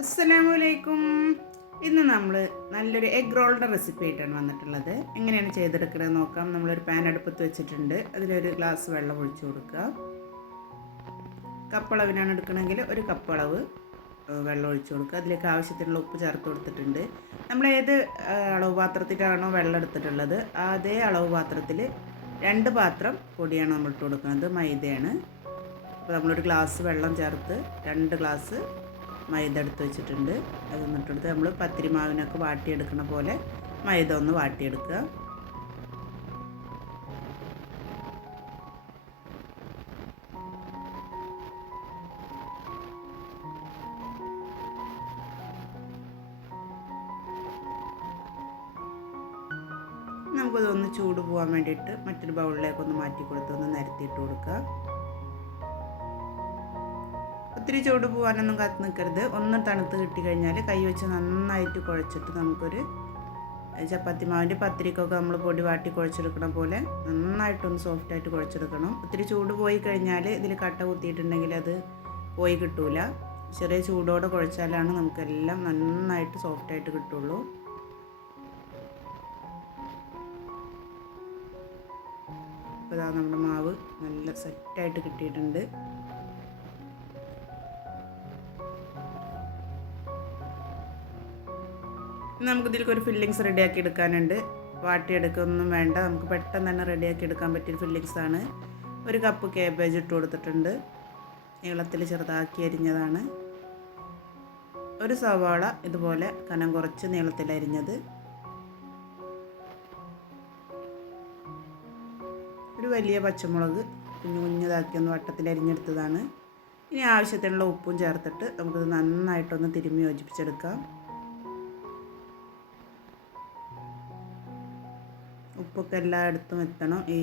അസ്സലാമലൈക്കും. ഇന്ന് നമ്മൾ നല്ലൊരു എഗ് റോളിന്റെ റെസിപ്പി ആയിട്ടാണ് വന്നിട്ടുള്ളത്. എങ്ങനെയാണ് ചെയ്തെടുക്കുന്നത് നോക്കാം. നമ്മളൊരു പാൻ അടുപ്പത്ത് വെച്ചിട്ടുണ്ട്. അതിലൊരു ഗ്ലാസ് വെള്ളം ഒഴിച്ചു കൊടുക്കുക. കപ്പളവിനാണ് എടുക്കണമെങ്കിൽ ഒരു കപ്പളവ് വെള്ളം ഒഴിച്ചു കൊടുക്കുക. അതിലേക്ക് ആവശ്യത്തിനുള്ള ഉപ്പ് ചേർത്ത് കൊടുത്തിട്ടുണ്ട്. നമ്മൾ ഏത് അളവ് പാത്രത്തിലാണോ വെള്ളം എടുത്തിട്ടുള്ളത് അതേ അളവ് പാത്രത്തിൽ രണ്ട് പാത്രം പൊടിയാണ് നമ്മൾ ഇട്ട് കൊടുക്കുന്നത്. മൈദയാണ്. അപ്പോൾ നമ്മളൊരു ഗ്ലാസ് വെള്ളം ചേർത്ത് രണ്ട് ഗ്ലാസ് മൈദ എടുത്ത് വെച്ചിട്ടുണ്ട്. അത് എന്നിട്ടെടുത്ത് നമ്മൾ പത്തിരി മാവിനൊക്കെ വാട്ടിയെടുക്കണ പോലെ മൈദ ഒന്ന് വാട്ടിയെടുക്കുക. നമുക്കതൊന്ന് ചൂട് പോകാൻ വേണ്ടിയിട്ട് മറ്റൊരു ബൗളിലേക്ക് ഒന്ന് മാറ്റി കൊടുത്ത് ഒന്ന് നിരത്തിയിട്ട് കൊടുക്കുക. ഒത്തിരി ചൂട് പോകാനൊന്നും കാത്ത് നിൽക്കരുത് ഒന്ന് തണുത്ത് കിട്ടിക്കഴിഞ്ഞാൽ കൈ വെച്ച് നന്നായിട്ട് കുഴച്ചിട്ട് നമുക്കൊരു ചപ്പാത്തി മാവിന്റെ പത്തിരിക്കൊക്കെ നമ്മൾ പൊടി വാട്ടി കുഴച്ചെടുക്കണ പോലെ നന്നായിട്ടൊന്ന് സോഫ്റ്റായിട്ട് കുഴച്ചെടുക്കണം. ഒത്തിരി ചൂട് പോയി കഴിഞ്ഞാൽ ഇതിൽ കട്ട കുത്തിയിട്ടുണ്ടെങ്കിൽ അത് പോയി കിട്ടൂല. ചെറിയ ചൂടോടെ കുഴച്ചാലാണ് നമുക്കെല്ലാം നന്നായിട്ട് സോഫ്റ്റായിട്ട് കിട്ടുള്ളൂ. ഇപ്പോൾ ഇതാ നമ്മുടെ മാവ് നല്ല സെറ്റായിട്ട് കിട്ടിയിട്ടുണ്ട്. ഇനി നമുക്കിതിലേക്ക് ഒരു ഫില്ലിങ്സ് റെഡിയാക്കി എടുക്കാനുണ്ട്. വാട്ടി എടുക്കൊന്നും വേണ്ട. നമുക്ക് പെട്ടെന്ന് തന്നെ റെഡിയാക്കി എടുക്കാൻ പറ്റിയ ഫില്ലിങ്സ് ആണ്. ഒരു കപ്പ് കേബേജ് ഇട്ട് കൊടുത്തിട്ടുണ്ട്. നീളത്തിൽ ചെറുതാക്കി അരിഞ്ഞതാണ്. ഒരു സവാള ഇതുപോലെ കനം കുറച്ച് നീളത്തിൽ അരിഞ്ഞത്. ഒരു വലിയ പച്ചമുളക് കുഞ്ഞു കുഞ്ഞതാക്കി ഒന്ന് വട്ടത്തിൽ അരിഞ്ഞെടുത്തതാണ്. ഇനി ആവശ്യത്തിനുള്ള ഉപ്പും ചേർത്തിട്ട് നമുക്കിത് നന്നായിട്ടൊന്ന് തിരുമ്മി യോജിപ്പിച്ചെടുക്കാം. ഉപ്പൊക്കെ എല്ലായിടത്തും എത്തണം. ഈ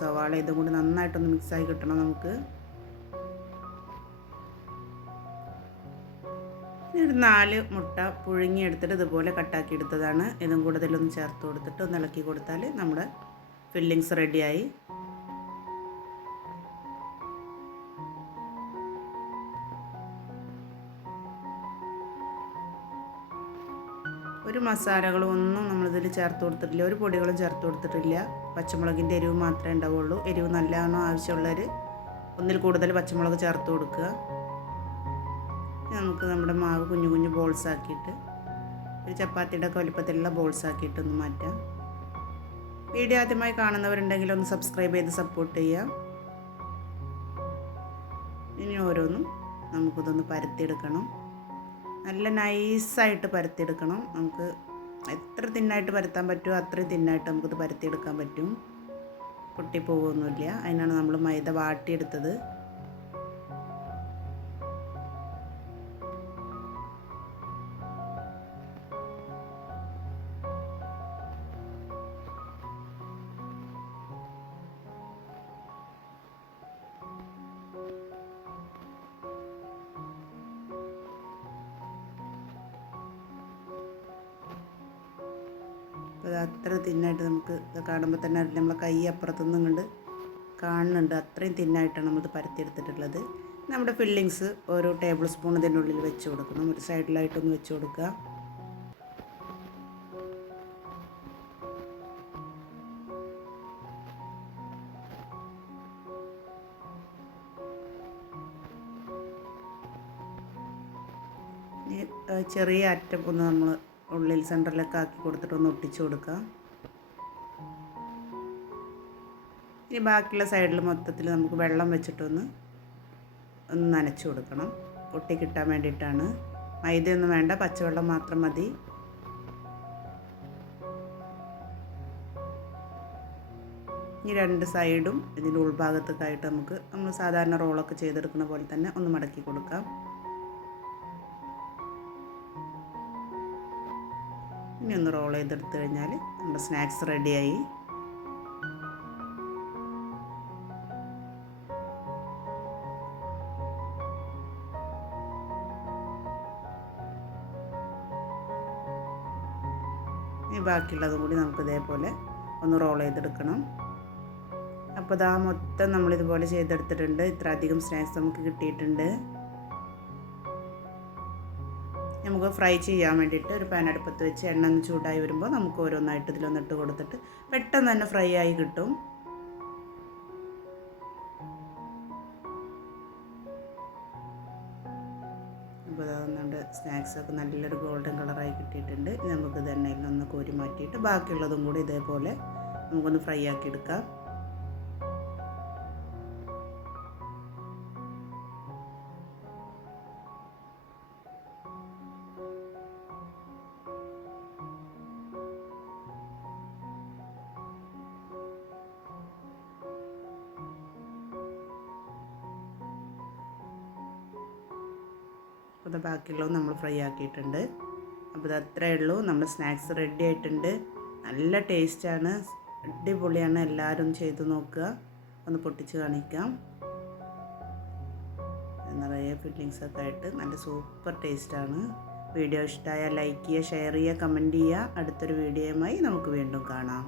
സവാള ഇതും കൂടി നന്നായിട്ടൊന്ന് മിക്സായി കിട്ടണം നമുക്ക്. ഒരു നാല് മുട്ട പുഴുങ്ങിയെടുത്തിട്ട് ഇതുപോലെ കട്ടാക്കി എടുത്തതാണ്. ഇതും കൂടുതലൊന്ന് ചേർത്ത് കൊടുത്തിട്ട് ഒന്ന് ഇളക്കി കൊടുത്താൽ നമ്മുടെ ഫില്ലിങ്സ് റെഡിയായി ഒരു മസാലകളും ഒന്നും നമ്മളിതിൽ ചേർത്ത് കൊടുത്തിട്ടില്ല. ഒരു പൊടികളും ചേർത്ത് കൊടുത്തിട്ടില്ല. പച്ചമുളകിന്റെ എരിവ് മാത്രമേ ഉണ്ടാവുള്ളൂ. എരിവ് നല്ലതാണോ ആവശ്യമുള്ളവർ ഒന്നിൽ കൂടുതൽ പച്ചമുളക് ചേർത്ത് കൊടുക്കുക. നമുക്ക് നമ്മുടെ മാവ് കുഞ്ഞു കുഞ്ഞു ബോൾസ് ആക്കിയിട്ട് ഒരു ചപ്പാത്തിയുടെ ഒക്കെ വലിപ്പത്തിലുള്ള ബോൾസ് ആക്കിയിട്ട് ഒന്ന് മാറ്റാം. വീഡിയോ ആദ്യമായി കാണുന്നവരുണ്ടെങ്കിൽ ഒന്ന് സബ്സ്ക്രൈബ് ചെയ്ത് സപ്പോർട്ട് ചെയ്യാം ഇനി ഓരോന്നും നമുക്കിതൊന്ന് പരത്തിയെടുക്കണം. നല്ല നൈസായിട്ട് പരത്തിയെടുക്കണം. നമുക്ക് എത്ര തിന്നായിട്ട് പരത്താൻ പറ്റുമോ അത്രയും തിന്നായിട്ട് നമുക്കിത് പരത്തിയെടുക്കാൻ പറ്റും. പൊട്ടിപ്പോകുമൊന്നുമില്ല അതിനാണ് നമ്മൾ മൈദ വാട്ടിയെടുത്തത്. അപ്പോൾ അത് അത്ര തിന്നായിട്ട് നമുക്ക് ഇത് കാണുമ്പോൾ തന്നെ അറിയില്ല നമ്മളെ കൈ അപ്പുറത്തുനിന്നും കണ്ട് കാണുന്നുണ്ട്. അത്രയും തിന്നായിട്ടാണ് നമ്മളിത് പരത്തിയെടുത്തിട്ടുള്ളത്. നമ്മുടെ ഫില്ലിങ്സ് ഓരോ ടേബിൾ സ്പൂൺ ഇതിന്റെ ഉള്ളിൽ വെച്ച് കൊടുക്കണം ഒരു സൈഡിലായിട്ടൊന്ന് വെച്ച് കൊടുക്കുക. ചെറിയ അറ്റം ഒന്ന് നമ്മൾ ഉള്ളിൽ സെന്ററിലൊക്കെ ആക്കി കൊടുത്തിട്ട് ഒന്ന് ഒട്ടിച്ചു കൊടുക്കുക ഇനി ബാക്കിയുള്ള സൈഡിൽ മൊത്തത്തിൽ നമുക്ക് വെള്ളം വെച്ചിട്ടൊന്ന് ഒന്ന് നനച്ചു കൊടുക്കണം. ഒട്ടി കിട്ടാൻ വേണ്ടിയിട്ടാണ്. മൈദയൊന്നും വേണ്ട പച്ചവെള്ളം മാത്രം മതി. ഈ രണ്ട് സൈഡും ഇതിന്റെ ഉൾഭാഗത്തൊക്കെ ആയിട്ട് നമുക്ക് നമ്മൾ സാധാരണ റോളൊക്കെ ചെയ്തെടുക്കുന്ന പോലെ തന്നെ ഒന്ന് മടക്കി കൊടുക്കാം. ഇനി ഒന്ന് റോൾ ചെയ്തെടുത്ത് കഴിഞ്ഞാൽ നമ്മുടെ സ്നാക്സ് റെഡിയായി ഇനി ബാക്കിയുള്ളതും കൂടി നമുക്ക് ഇതേപോലെ ഒന്ന് റോൾ ചെയ്തെടുക്കണം. അപ്പോൾ ഇതാ മൊത്തം നമ്മളിതുപോലെ ചെയ്തെടുത്തിട്ടുണ്ട്. ഇത്ര അധികം സ്നാക്സ് നമുക്ക് കിട്ടിയിട്ടുണ്ട്. നമുക്ക് ഫ്രൈ ചെയ്യാൻ വേണ്ടിയിട്ട് ഒരു പാൻ അടുപ്പത്ത് വെച്ച് എണ്ണ ഒന്ന് ചൂടായി വരുമ്പോൾ നമുക്ക് ഓരോന്നായിട്ട് ഇതിലൊന്ന് ഇട്ട് കൊടുത്തിട്ട് പെട്ടെന്ന് തന്നെ ഫ്രൈ ആയി കിട്ടും. അപ്പോൾ അതുകൊണ്ട് സ്നാക്സൊക്കെ നല്ലൊരു ഗോൾഡൻ കളറായി കിട്ടിയിട്ടുണ്ട്. ഇനി നമുക്ക് ഇത് എണ്ണയിൽ കോരി മാറ്റിയിട്ട് ബാക്കിയുള്ളതും കൂടി ഇതേപോലെ നമുക്കൊന്ന് ഫ്രൈ ആക്കി എടുക്കാം. അപ്പോൾ ബാക്കിയുള്ളത് നമ്മൾ ഫ്രൈ ആക്കിയിട്ടുണ്ട്. അപ്പോൾ ഇത് അത്രയേ ഉള്ളൂ. നമ്മൾ സ്നാക്സ് റെഡി ആയിട്ടുണ്ട്. നല്ല ടേസ്റ്റാണ്. അടിപൊളിയാണ്. എല്ലാവരും ചെയ്ത് നോക്കുക. ഒന്ന് പൊട്ടിച്ച് കാണിക്കാം. നിറയെ ഫില്ലിങ്സ് ഒക്കെ ആയിട്ട് നല്ല സൂപ്പർ ടേസ്റ്റാണ്. വീഡിയോ ഇഷ്ടമായാൽ ലൈക്ക് ചെയ്യുക ഷെയർ ചെയ്യുക കമന്റ് ചെയ്യുക. അടുത്തൊരു വീഡിയോയുമായി നമുക്ക് വീണ്ടും കാണാം.